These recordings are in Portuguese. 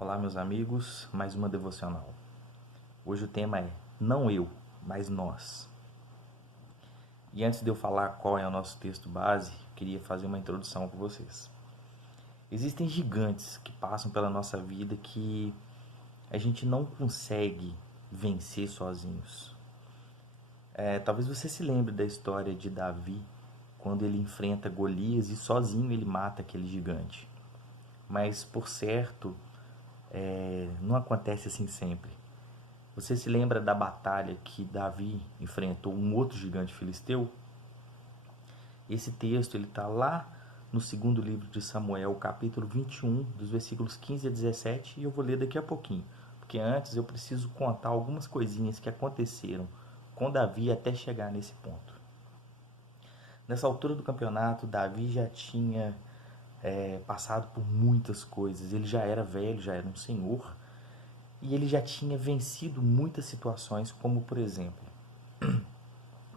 Olá, meus amigos, mais uma devocional. Hoje o tema é não eu, mas nós. E antes de eu falar qual é o nosso texto base, queria fazer uma introdução com vocês. Existem gigantes que passam pela nossa vida que a gente não consegue vencer sozinhos. Talvez você se lembre da história de Davi, quando ele enfrenta Golias e sozinho ele mata aquele gigante. Mas, por certo, não acontece assim sempre. Você se lembra da batalha que Davi enfrentou um outro gigante filisteu? Esse texto está lá no segundo livro de Samuel, capítulo 21, dos versículos 15 a 17, e eu vou ler daqui a pouquinho, porque antes eu preciso contar algumas coisinhas que aconteceram com Davi até chegar nesse ponto. Nessa altura do campeonato, Davi já tinha passado por muitas coisas, ele já era velho, já era um senhor, e ele já tinha vencido muitas situações, como por exemplo,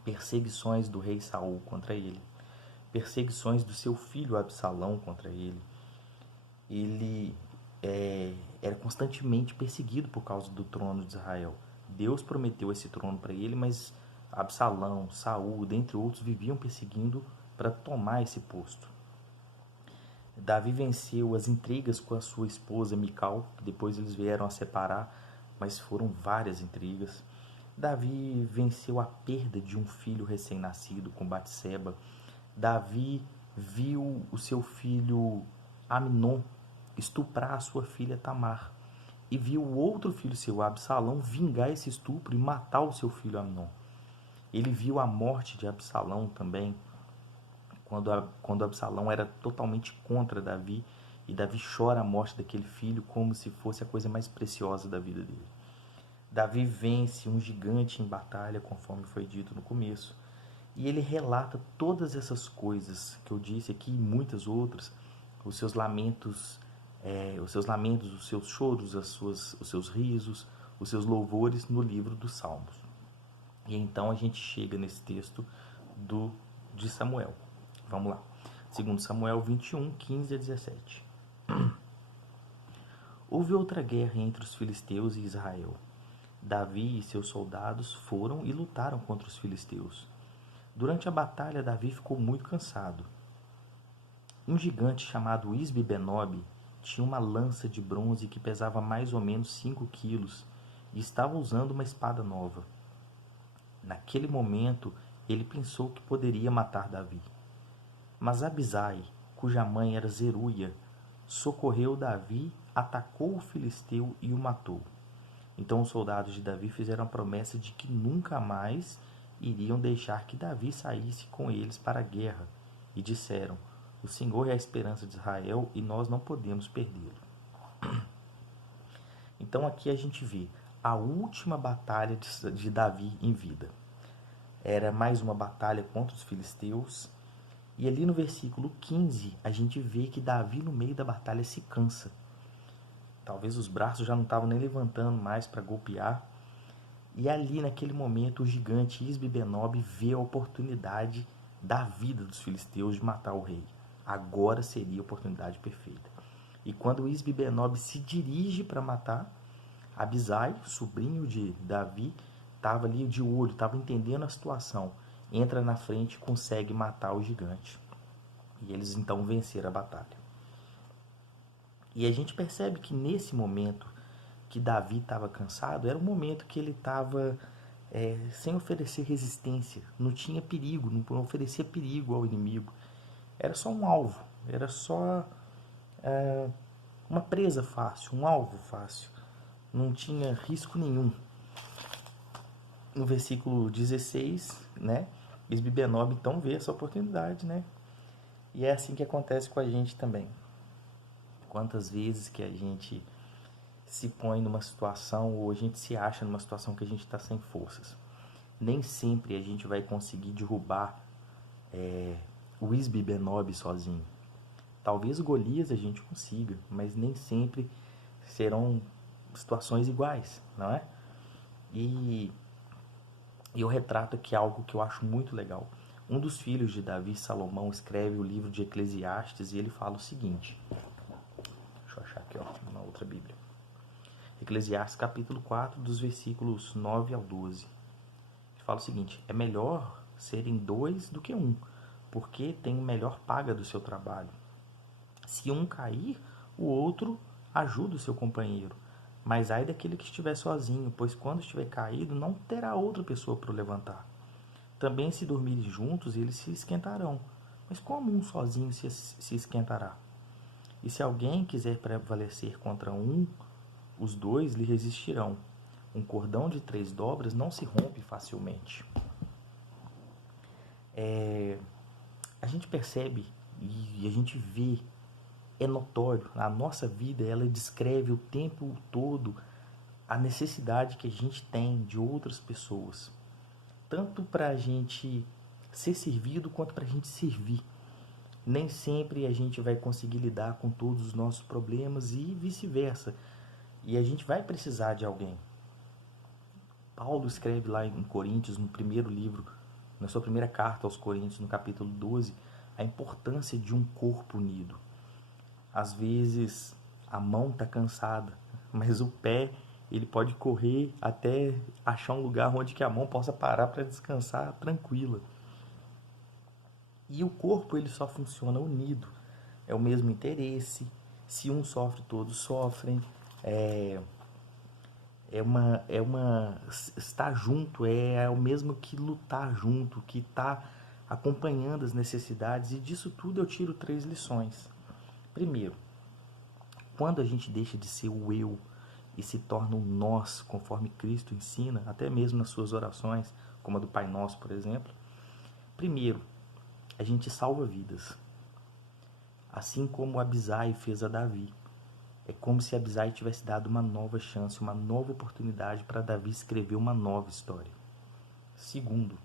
perseguições do rei Saul contra ele, perseguições do seu filho Absalão contra ele. Ele era constantemente perseguido por causa do trono de Israel. Deus prometeu esse trono para ele, mas Absalão, Saul, dentre outros, viviam perseguindo para tomar esse posto. Davi venceu as intrigas com a sua esposa Mical, que depois eles vieram a separar, mas foram várias intrigas. Davi venceu a perda de um filho recém-nascido com Batseba. Davi viu o seu filho Amnon estuprar a sua filha Tamar. E viu o outro filho seu, Absalão, vingar esse estupro e matar o seu filho Amnon. Ele viu a morte de Absalão também, quando Absalão era totalmente contra Davi, e Davi chora a morte daquele filho como se fosse a coisa mais preciosa da vida dele. Davi vence um gigante em batalha, conforme foi dito no começo, e ele relata todas essas coisas que eu disse aqui e muitas outras, os seus lamentos, os seus choros, os seus risos, os seus louvores no livro dos Salmos. E então a gente chega nesse texto de Samuel. Vamos lá. 2 Samuel 21, 15 a 17. Houve outra guerra entre os filisteus e Israel. Davi e seus soldados foram e lutaram contra os filisteus. Durante a batalha, Davi ficou muito cansado. Um gigante chamado Isbi-Benob tinha uma lança de bronze que pesava mais ou menos 5 quilos e estava usando uma espada nova. Naquele momento, ele pensou que poderia matar Davi. Mas Abisai, cuja mãe era Zeruia, socorreu Davi, atacou o filisteu e o matou. Então os soldados de Davi fizeram a promessa de que nunca mais iriam deixar que Davi saísse com eles para a guerra, e disseram: o Senhor é a esperança de Israel e nós não podemos perdê-lo. Então aqui a gente vê a última batalha de Davi em vida. Era mais uma batalha contra os filisteus. E ali no versículo 15, a gente vê que Davi, no meio da batalha, se cansa. Talvez os braços já não estavam nem levantando mais para golpear. E ali, naquele momento, o gigante Isbi-Benob vê a oportunidade da vida dos filisteus de matar o rei. Agora seria a oportunidade perfeita. E quando o Isbi-Benob se dirige para matar, Abisai, sobrinho de Davi, estava ali de olho, estava entendendo a situação. Entra na frente e consegue matar o gigante. E eles então venceram a batalha. E a gente percebe que nesse momento que Davi estava cansado, era um momento que ele estava sem oferecer resistência, não tinha perigo, não oferecia perigo ao inimigo. Era só um alvo, era só uma presa fácil, um alvo fácil. Não tinha risco nenhum. No versículo 16, né? Isbi-Benob então vê essa oportunidade, né? E é assim que acontece com a gente também. Quantas vezes que a gente se põe numa situação ou a gente se acha numa situação que a gente está sem forças. Nem sempre a gente vai conseguir derrubar o Isbi-Benob sozinho. Talvez Golias a gente consiga, mas nem sempre serão situações iguais, não é? E eu retrato aqui algo que eu acho muito legal. Um dos filhos de Davi, Salomão, escreve o livro de Eclesiastes e ele fala o seguinte. Deixa eu achar aqui, ó, uma outra Bíblia. Eclesiastes capítulo 4, dos versículos 9 ao 12. Ele fala o seguinte: é melhor serem dois do que um, porque tem melhor paga do seu trabalho. Se um cair, o outro ajuda o seu companheiro. Mas ai daquele que estiver sozinho, pois quando estiver caído, não terá outra pessoa para o levantar. Também se dormirem juntos, eles se esquentarão. Mas como um sozinho se esquentará? E se alguém quiser prevalecer contra um, os dois lhe resistirão. Um cordão de 3 dobras não se rompe facilmente. A gente percebe e a gente vê, é notório, a nossa vida ela descreve o tempo todo a necessidade que a gente tem de outras pessoas. Tanto para a gente ser servido quanto para a gente servir. Nem sempre a gente vai conseguir lidar com todos os nossos problemas e vice-versa. E a gente vai precisar de alguém. Paulo escreve lá em Coríntios, no primeiro livro, na sua primeira carta aos Coríntios, no capítulo 12, a importância de um corpo unido. Às vezes a mão está cansada, mas o pé ele pode correr até achar um lugar onde que a mão possa parar para descansar tranquila. E o corpo ele só funciona unido. É o mesmo interesse. Se um sofre, todos sofrem. Estar junto é o mesmo que lutar junto, que estar acompanhando as necessidades. E disso tudo eu tiro 3 lições. Primeiro, quando a gente deixa de ser o eu e se torna um nós, conforme Cristo ensina, até mesmo nas suas orações, como a do Pai Nosso, por exemplo. Primeiro, a gente salva vidas. Assim como Abisai fez a Davi. É como se Abisai tivesse dado uma nova chance, uma nova oportunidade para Davi escrever uma nova história. Segundo,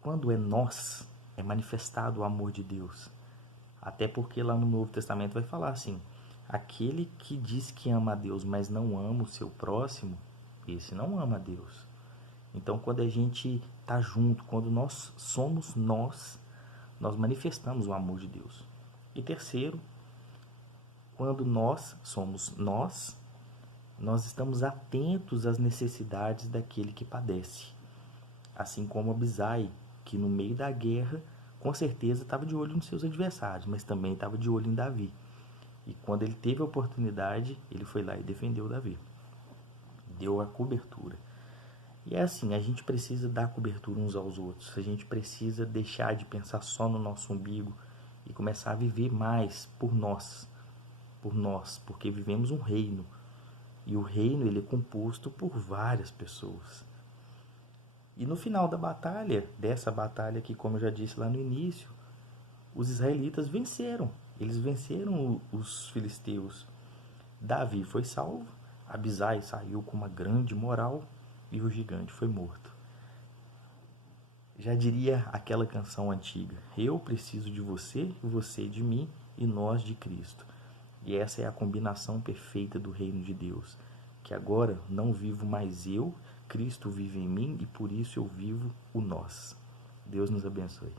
quando é nós, é manifestado o amor de Deus. Até porque lá no Novo Testamento vai falar assim: aquele que diz que ama a Deus, mas não ama o seu próximo, esse não ama a Deus. Então, quando a gente está junto, quando nós somos nós manifestamos o amor de Deus. E terceiro, quando nós somos nós estamos atentos às necessidades daquele que padece. Assim como Abisai, que no meio da guerra, com certeza estava de olho nos seus adversários, mas também estava de olho em Davi. E quando ele teve a oportunidade, ele foi lá e defendeu Davi. Deu a cobertura. E é assim, a gente precisa dar cobertura uns aos outros. A gente precisa deixar de pensar só no nosso umbigo e começar a viver mais por nós, porque vivemos um reino. E o reino ele é composto por várias pessoas. E no final da batalha, dessa batalha que, como eu já disse lá no início, os israelitas venceram. Eles venceram os filisteus. Davi foi salvo, Abisai saiu com uma grande moral e o gigante foi morto. Já diria aquela canção antiga: eu preciso de você, você de mim e nós de Cristo. E essa é a combinação perfeita do reino de Deus, que agora não vivo mais eu, Cristo vive em mim e por isso eu vivo o nós. Deus nos abençoe.